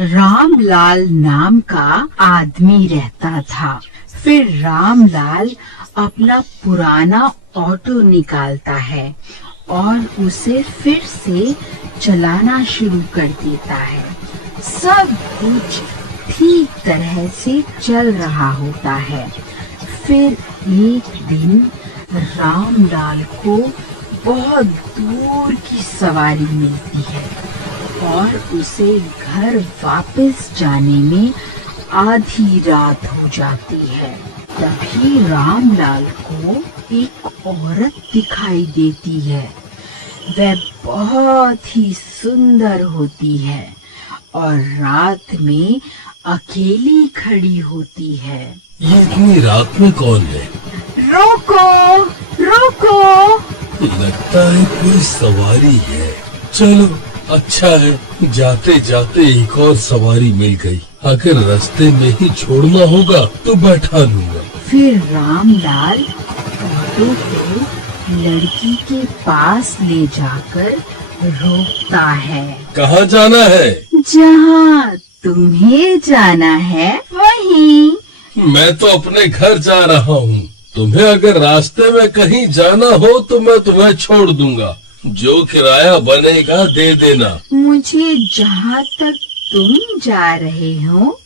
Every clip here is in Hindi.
रामलाल नाम का आदमी रहता था। फिर रामलाल अपना पुराना ऑटो निकालता है और उसे फिर से चलाना शुरू कर देता है। सब कुछ ठीक तरह से चल रहा होता है। फिर एक दिन रामलाल को बहुत दूर की सवारी मिलती है और उसे घर वापस जाने में आधी रात हो जाती है। तभी रामलाल को एक औरत दिखाई देती है। वह बहुत ही सुंदर होती है और रात में अकेली खड़ी होती है। ये इतनी रात में कौन है? रोको, रोको। लगता है कोई सवारी है। चलो अच्छा है, जाते जाते एक और सवारी मिल गई। अगर रास्ते में ही छोड़ना होगा तो बैठा लूंगा। फिर रामलाल ऑटो को लड़की के पास ले जाकर रोकता है। कहाँ जाना है? जहाँ तुम्हें जाना है वहीं। मैं तो अपने घर जा रहा हूँ। तुम्हें अगर रास्ते में कहीं जाना हो तो मैं तुम्हें छोड़ दूंगा। जो किराया बनेगा दे देना। मुझे जहाँ तक तुम जा रहे हो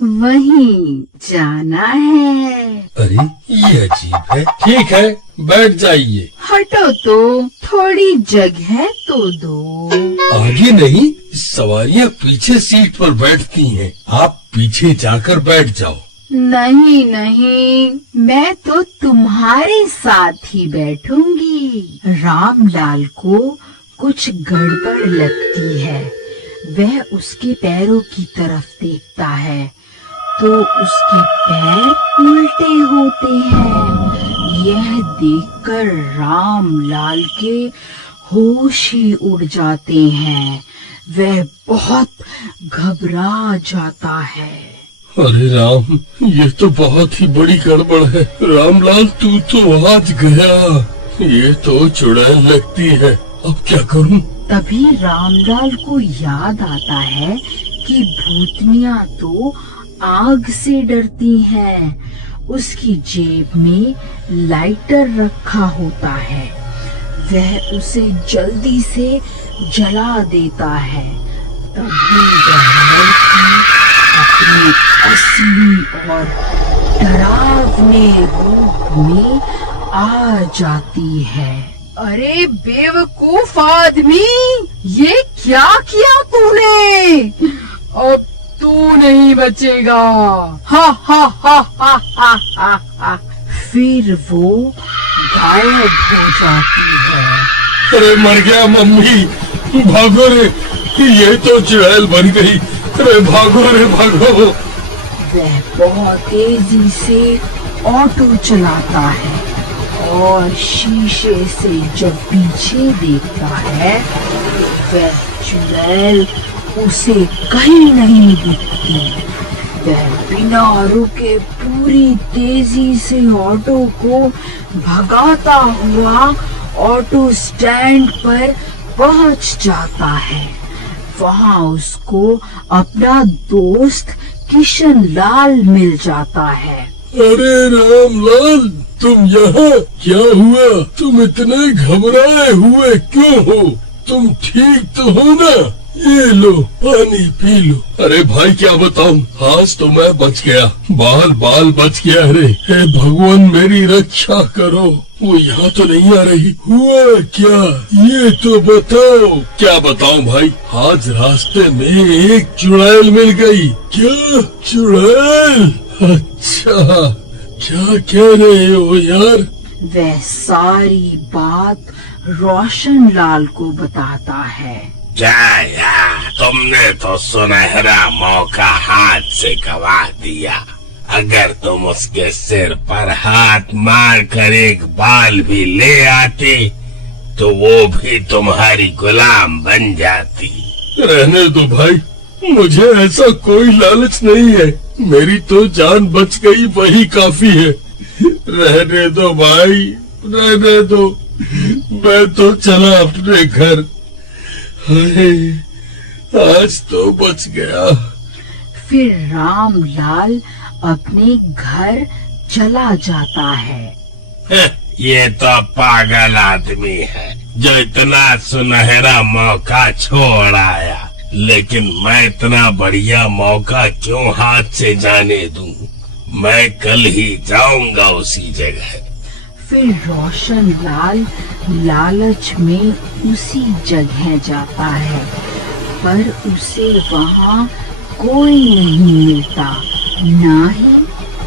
वहीं जाना है। अरे ये अजीब है। ठीक है, बैठ जाइए। हटो तो, थोड़ी जगह तो दो। आगे नहीं, सवारियाँ पीछे सीट पर बैठती हैं। आप पीछे जाकर बैठ जाओ। नहीं नहीं, मैं तो तुम्हारे साथ ही बैठूंगी। रामलाल को कुछ गड़बड़ लगती है। वह उसके पैरों की तरफ देखता है तो उसके पैर उल्टे होते हैं। यह देखकर रामलाल के होश ही उड़ जाते हैं। वह बहुत घबरा जाता है। अरे राम, ये तो बहुत ही बड़ी गड़बड़ है। रामलाल तू तो आज गया। ये तो चुड़ैल लगती है। अब क्या करूं? तभी रामलाल को याद आता है कि भूतनियाँ तो आग से डरती हैं। उसकी जेब में लाइटर रखा होता है। वह उसे जल्दी से जला देता है। तभी वह अपने असली और डरावने रूप में आ जाती है। अरे बेवकूफ आदमी, ये क्या किया तूने? अब तू नहीं बचेगा। हा हा हा हा हा हा हा। फिर वो गायब हो जाती है। अरे मर गया मम्मी, भागो रे, ये तो चुड़ैल बन गई। अरे भागो रे भागो। वह बहुत तेजी से ऑटो चलाता है और शीशे से जब पीछे देखता है वह चुड़ैल उसे कहीं नहीं दिखती। वह बिना रुके पूरी तेजी से ऑटो को भगाता हुआ ऑटो स्टैंड पर पहुंच जाता है। वहां उसको अपना दोस्त किशन लाल मिल जाता है। अरे रामलाल, तुम यहाँ? क्या हुआ? तुम इतने घबराए हुए क्यों हो? तुम ठीक तो हो ना? ये लो पानी पी लो। अरे भाई क्या बताऊं, आज तो मैं बच गया। बाल बाल बच गया रे। हे भगवान मेरी रक्षा करो। वो यहाँ तो नहीं आ रही। हुआ क्या ये तो बताओ। क्या बताऊं भाई, आज रास्ते में एक चुड़ैल मिल गई। क्या चुड़ैल? अच्छा, क्या कह रहे हो यार? वह सारी बात रोशन लाल को बताता है। जाया, तुमने तो सुनहरा मौका हाथ से गवा दिया। अगर तुम उसके सिर पर हाथ मार कर एक बाल भी ले आते तो वो भी तुम्हारी गुलाम बन जाती। रहने दो भाई, मुझे ऐसा कोई लालच नहीं है। मेरी तो जान बच गई, वही काफी है। रहने दो भाई, रहने दो। मैं तो चला अपने घर। हाय, आज तो बच गया। फिर रामलाल अपने घर चला जाता है। ये तो पागल आदमी है जो इतना सुनहरा मौका छोड़ आया, लेकिन मैं इतना बढ़िया मौका क्यों हाथ से जाने दूं? मैं कल ही जाऊंगा उसी जगह। फिर रोशनलाल लालच में उसी जगह जाता है, पर उसे वहाँ कोई नहीं मिलता, ना ही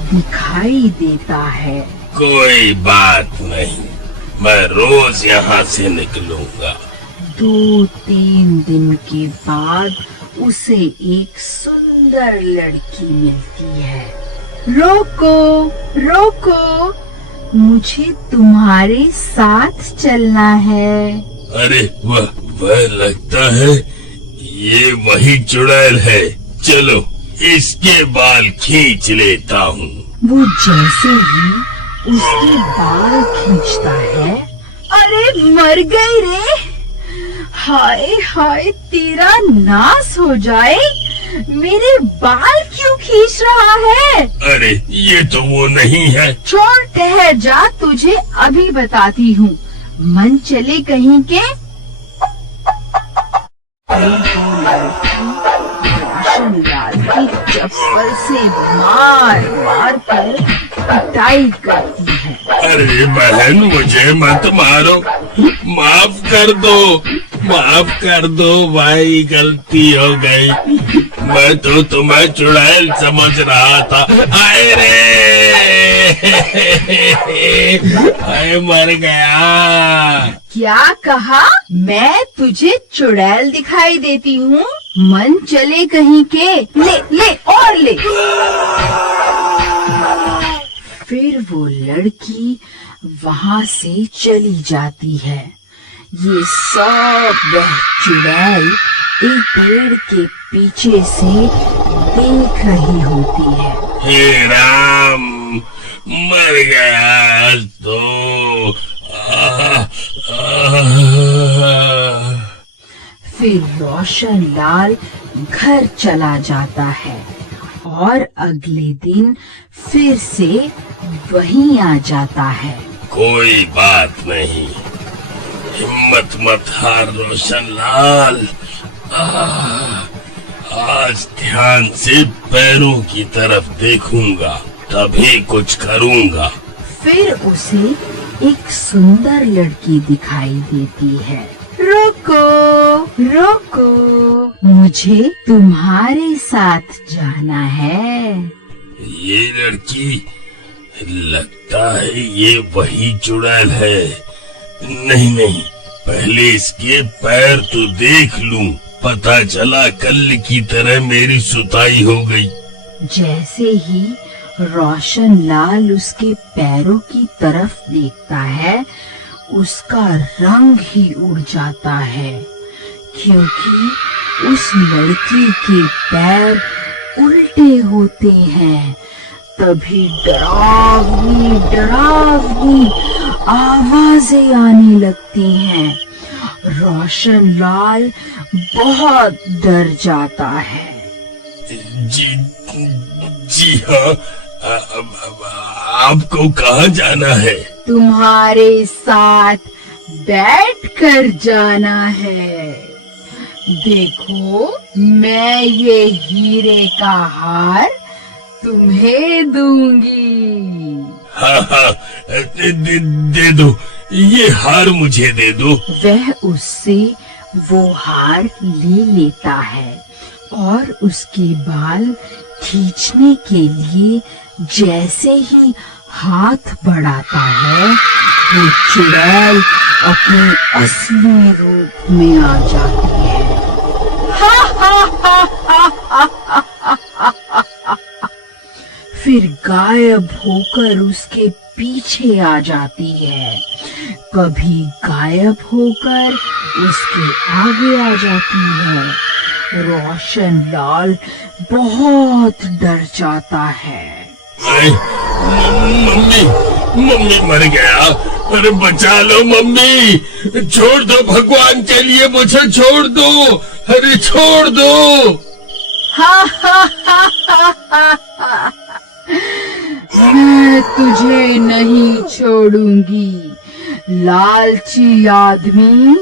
दिखाई देता है। कोई बात नहीं, मैं रोज यहाँ से निकलूंगा। 2-3 दिन के बाद उसे एक सुंदर लड़की मिलती है। रोको, रोको, मुझे तुम्हारे साथ चलना है। अरे वह लगता है ये वही चुड़ैल है। चलो इसके बाल खींच लेता हूँ। वो जैसे ही उसके बाल खींचता है, अरे मर गई रे! हाय हाय, तेरा नाश हो जाए! मेरे बाल क्यों खींच रहा है? अरे ये तो वो नहीं है। छोड़, ठहर जा, तुझे अभी बताती हूँ। मन चले कहीं के। रोशनलाल की चप्पल से मार मार कर पिटाई करती है। अरे बहन, मुझे मत मारो, माफ कर दो, माफ कर दो भाई, गलती हो गई। मैं तो तुम्हें चुड़ैल समझ रहा था। आए रे, आए मर गया। क्या कहा? मैं तुझे चुड़ैल दिखाई देती हूँ? मन चले कहीं के। ले ले और ले। फिर वो लड़की वहाँ से चली जाती है। ये सब वह चुड़ैल एक पेड़ के पीछे से देख रही होती है। हे राम, मर गया तो। फिर रोशनलाल घर चला जाता है और अगले दिन फिर से वहीं आ जाता है। कोई बात नहीं, हिम्मत मत हार रोशनलाल। आज ध्यान से पैरों की तरफ देखूंगा, तभी कुछ करूंगा। फिर उसे एक सुंदर लड़की दिखाई देती है। रुको, रुको, मुझे तुम्हारे साथ जाना है। ये लड़की, लगता है ये वही चुड़ैल है। नहीं नहीं, पहले इसके पैर तो देख लूं। पता चला कल की तरह मेरी सुताई हो गई। जैसे ही रोशनलाल उसके पैरों की तरफ देखता है, उसका रंग ही उड़ जाता है, क्योंकि उस लड़की के पैर उल्टे होते हैं। तभी डरावनी डरावनी आवाजें आने लगती हैं। रोशनलाल बहुत डर जाता है। जी हाँ, आपको कहाँ जाना है? तुम्हारे साथ बैठकर जाना है। देखो, मैं ये हीरे का हार तुम्हें दूंगी। हाँ हाँ, दे दो, ये हार मुझे दे दो। वह उससे वो हार ले लेता है और उसके बाल खींचने के लिए जैसे ही हाथ बढ़ाता है, वो चुड़ैल अपने असली रूप में आ जाती है। फिर गायब होकर उसके पीछे आ जाती है, कभी गायब होकर उसके आगे आ जाती है। रोशनलाल बहुत डर जाता है। मम्मी, मम्मी मर गया, अरे बचा लो मम्मी, छोड़ दो, भगवान के लिए मुझे छोड़ दो, अरे छोड़ दो। मैं तुझे नहीं छोड़ूंगी लालची आदमी।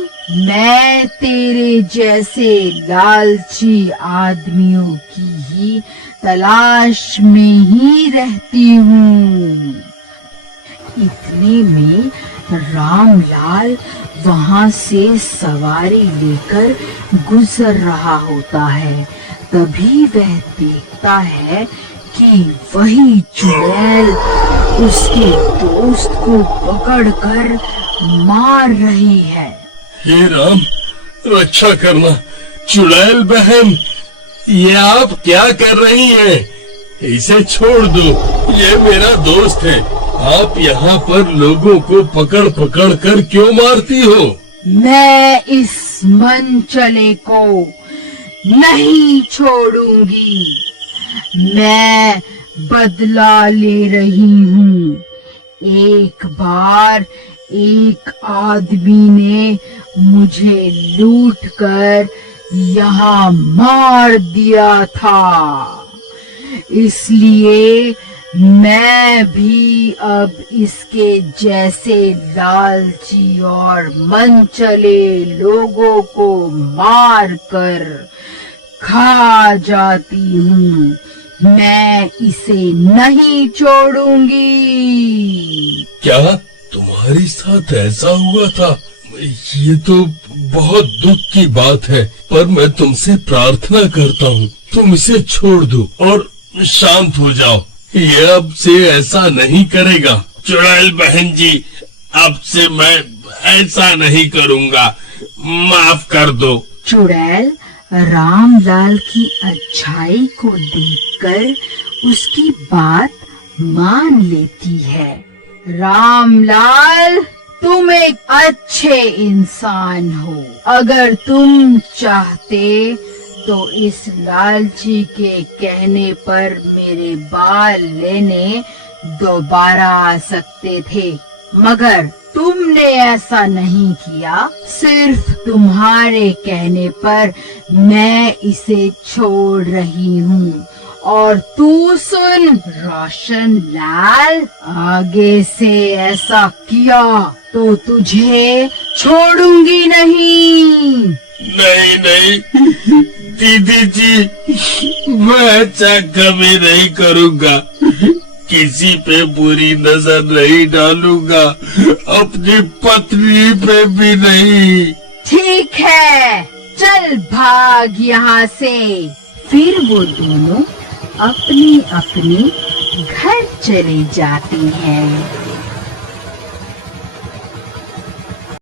मैं तेरे जैसे लालची आदमियों की ही तलाश में ही रहती हूँ। इतने में रामलाल वहां से सवारी लेकर गुजर रहा होता है। तभी वह देखता है कि वही चुड़ैल उसके दोस्त को पकड़कर मार रही है। हे राम, रक्षा करना। चुड़ैल बहन, ये आप क्या कर रही हैं? इसे छोड़ दो, ये मेरा दोस्त है। आप यहाँ पर लोगों को पकड़ पकड़ कर क्यों मारती हो? मैं इस मनचले को नहीं छोड़ूंगी। मैं बदला ले रही हूँ। एक बार एक आदमी ने मुझे लूटकर यहाँ मार दिया था, इसलिए मैं भी अब इसके जैसे लालची और मनचले लोगों को मार कर खा जाती हूँ। मैं इसे नहीं छोड़ूंगी। क्या तुम्हारे साथ ऐसा हुआ था? ये तो बहुत दुख की बात है, पर मैं तुमसे प्रार्थना करता हूँ तुम इसे छोड़ दो और शांत हो जाओ। ये अब से ऐसा नहीं करेगा। चुड़ैल बहन जी, अब से मैं ऐसा नहीं करूँगा, माफ कर दो। चुड़ैल रामलाल की अच्छाई को देखकर उसकी बात मान लेती है। रामलाल, तुम एक अच्छे इंसान हो। अगर तुम चाहते तो इस लालची के कहने पर मेरे बाल लेने दोबारा आ सकते थे, मगर तुमने ऐसा नहीं किया। सिर्फ तुम्हारे कहने पर मैं इसे छोड़ रही हूँ। और तू सुन रोशन लाल, आगे से ऐसा किया तो तुझे छोड़ूंगी नहीं। नहीं नहीं दीदी जी, मैं ऐसा कभी नहीं करूँगा। किसी पे बुरी नजर नहीं डालूंगा, अपनी पत्नी पे भी नहीं। ठीक है, चल भाग यहाँ से। फिर वो दोनों अपने अपने घर चले जाते हैं।